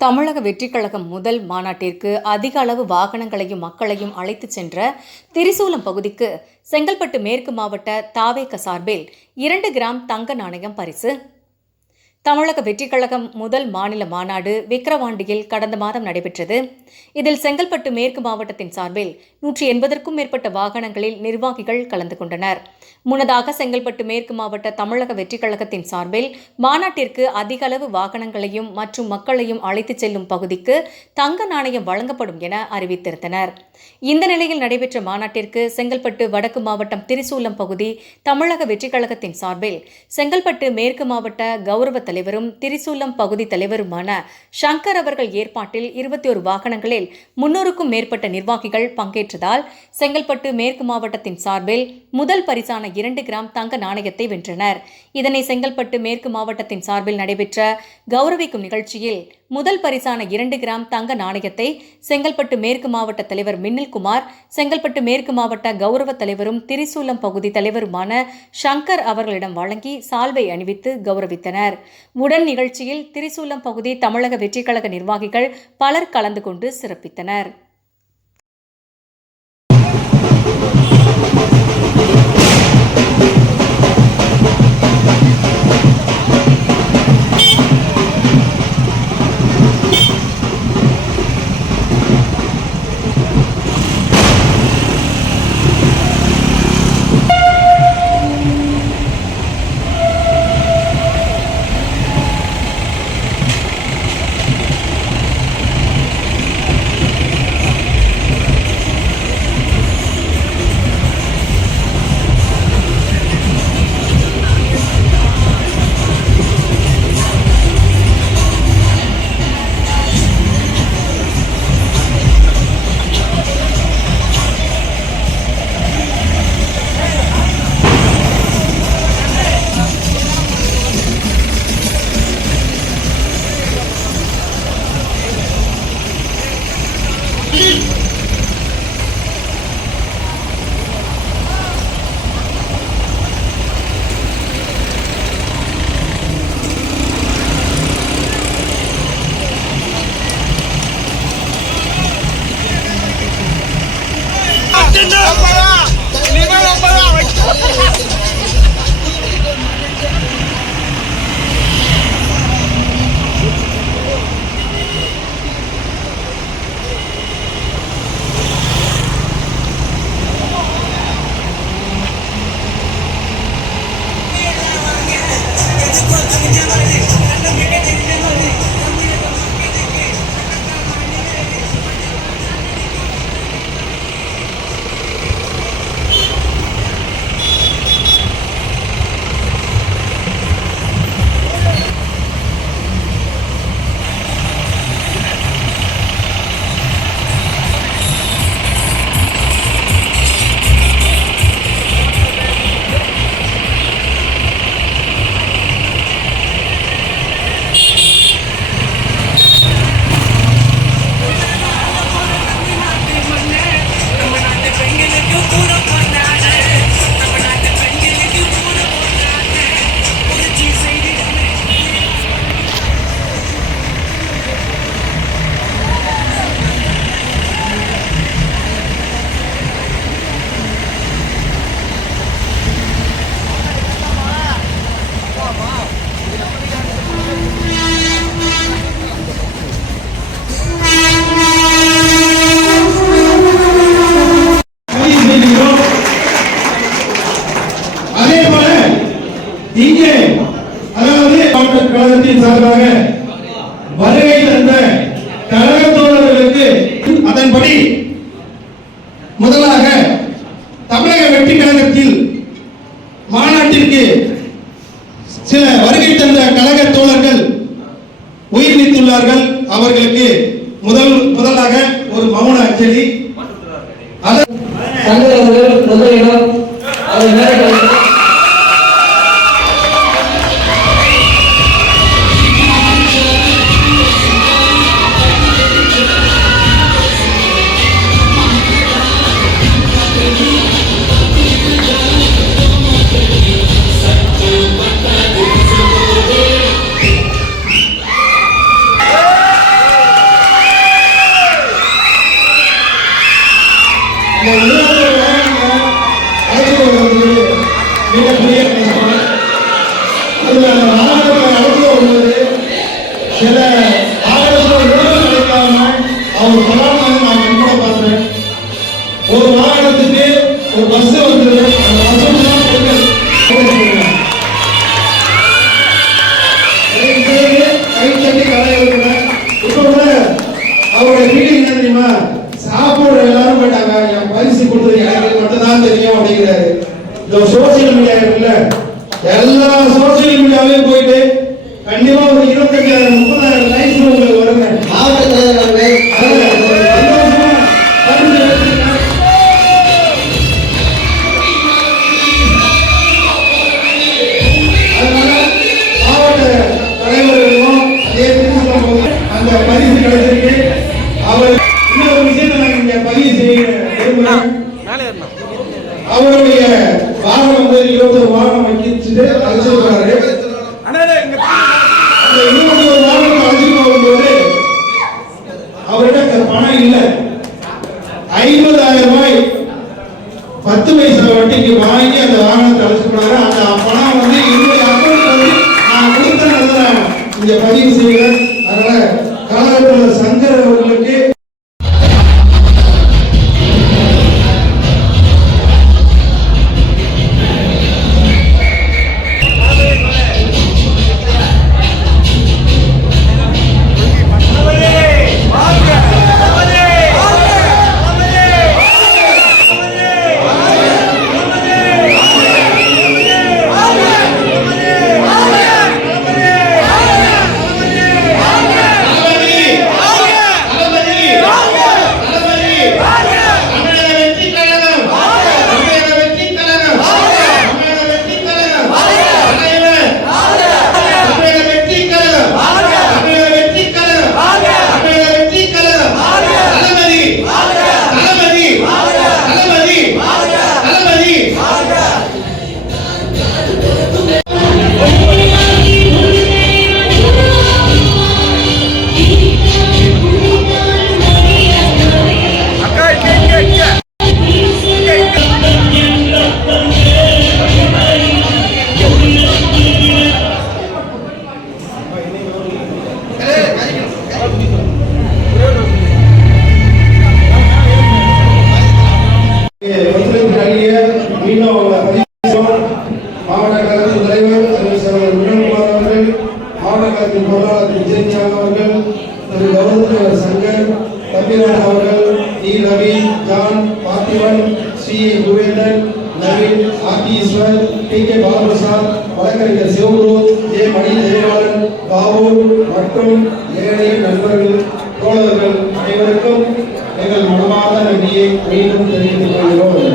தமிழக வெற்றிக் கழகம் முதல் மாநாட்டிற்கு அதிக அளவு வாகனங்களையும் மக்களையும் அழைத்துச் சென்ற திரிசூலம் பகுதிக்கு செங்கல்பட்டு மேற்கு மாவட்ட தவேக சார்பில் 2 கிராம் தங்க நாணயம் பரிசு. தமிழக வெற்றிக் கழகம் முதல் மாநில மாநாடு விக்கிரவாண்டியில் கடந்த மாதம் நடைபெற்றது. இதில் செங்கல்பட்டு மேற்கு மாவட்டத்தின் சார்பில் 180க்கும் மேற்பட்ட வாகனங்களில் நிர்வாகிகள் கலந்து கொண்டனர். முன்னதாக செங்கல்பட்டு மேற்கு மாவட்ட தமிழக வெற்றிக் கழகத்தின் சார்பில் மாநாட்டிற்கு அதிக அளவு வாகனங்களையும் மற்றும் மக்களையும் அழைத்துச் செல்லும் பகுதிக்கு தங்க நாணயம் வழங்கப்படும் என அறிவித்திருந்தனர். இந்த நிலையில் நடைபெற்ற மாநாட்டிற்கு செங்கல்பட்டு வடக்கு மாவட்டம் திரிசூலம் பகுதி தமிழக வெற்றிக் கழகத்தின் சார்பில் செங்கல்பட்டு மேற்கு மாவட்ட கௌரவ தலைவரும் திரிசூலம் பகுதி தலைவருமான சங்கர் அவர்கள் ஏற்பாட்டில் 21 வாகனங்களில் 300க்கும் மேற்பட்ட நிர்வாகிகள் பங்கேற்றதால் செங்கல்பட்டு மேற்கு மாவட்டத்தின் சார்பில் முதல் பரிசான 2 கிராம் தங்க நாணயத்தை வென்றனர். இதனை செங்கல்பட்டு மேற்கு மாவட்டத்தின் சார்பில் நடைபெற்ற கௌரவிக்கும் நிகழ்ச்சியில் முதல் பரிசான 2 கிராம் தங்க நாணயத்தை செங்கல்பட்டு மேற்கு மாவட்ட தலைவர் மின்னல்குமார், செங்கல்பட்டு மேற்கு மாவட்ட கௌரவ தலைவரும் திரிசூலம் பகுதி தலைவருமான சங்கர் அவர்களிடம் வழங்கி சால்வை அணிவித்து கௌரவித்தனர். உடன் நிகழ்ச்சியில் திரிசூலம் பகுதி தமிழக வெற்றிக் கழக நிர்வாகிகள் பலர் கலந்து கொண்டு சிறப்பித்தனர். இங்கே அதாவது கழகத்தின் சார்பாக வருகை தந்த கழக தோழர்களுக்கு அதன்படி முதலாக தமிழக வெற்றி கழகத்தில் மாநாட்டிற்கு சில வருகை தந்த கழக தோழர்கள் உயிர் நீத்துள்ளார்கள். அவர்களுக்கு முதலாக ஒரு மௌன அஞ்சலி. பெரிய கஷ்டம். அதுல அந்த வாகனத்தை நடந்து வரும்போது சில வாகனத்துல உணவு கிடைக்காம அவர் கொள்ளாமல் நான் கண்கூட பார்த்தேன். ஒரு வாகனத்துக்கு ஒரு பஸ் வந்தது, அந்த பஸ் தான் பெண்கள் கை தட்டி கலைகள். இப்ப கூட அவருடைய ஃபீலிங் என்ன தெரியுமா? சாப்பிட எல்லாரும் போயிட்டாங்க, என் பரிசு கொடுத்தது எனக்கு மட்டும் தான் தெரியும் அப்படிங்கிறாரு. இந்த சோசியல் மீடியா இருக்குல்ல, எல்லா சோசியல் மீடியாவையும் போயிட்டு கண்டிப்பா ஒரு 25,000 30,000 லைக்ஸ் உங்களுக்கு வருங்க. மாவட்ட தலைவர்களே, அந்த பரிசு கிடைச்சிருக்கு. அவர் இன்னொரு விஷயத்தை நான் இங்க பதிவு செய்ய விரும்புகிறேன். அவருடைய வாகனம் 21 வாகனம் வச்சுட்டு அழைச்சிட்டு போறாரு. அந்த 21 வாகனம் அழைச்சிட்டு போகும்போது அவரிடம் பணம் இல்லை. 50,000 ரூபாய் 10 பைசா வட்டிக்கு வாங்கி அந்த வாகனத்தை அழைச்சிட்டு போனாரு. அந்த பணம் வந்து என்னுடைய அக்கௌண்ட் வந்து நான் கொடுத்தேன், இங்க பதிவு செய்கிறேன். அதனால கழகத்தில் சங்கர் அவர்களுக்கு மாவட்ட கழகத்தின் தலைவர் திரு வினோத்குமார் அவர்கள், மாவட்ட கழகத்தின் பொருளாளர் திரு விஜயஞான் அவர்கள், திரு கௌரவ சங்கர், தம்பிராஜ் அவர்கள், D Ravi, John, Parthiban, C Kuventhan, Naveen, RD Eswar, D K Balaprasad, வழக்கறிஞர் சிவகுரு, ஜே மணி ஜெயபாலன், பாபு மற்றும் ஏனைய நண்பர்கள் தோழர்கள் அனைவருக்கும் எங்கள் மனமார்ந்த நன்றியை மீண்டும் தெரிவித்துக் கொள்கிறோம்.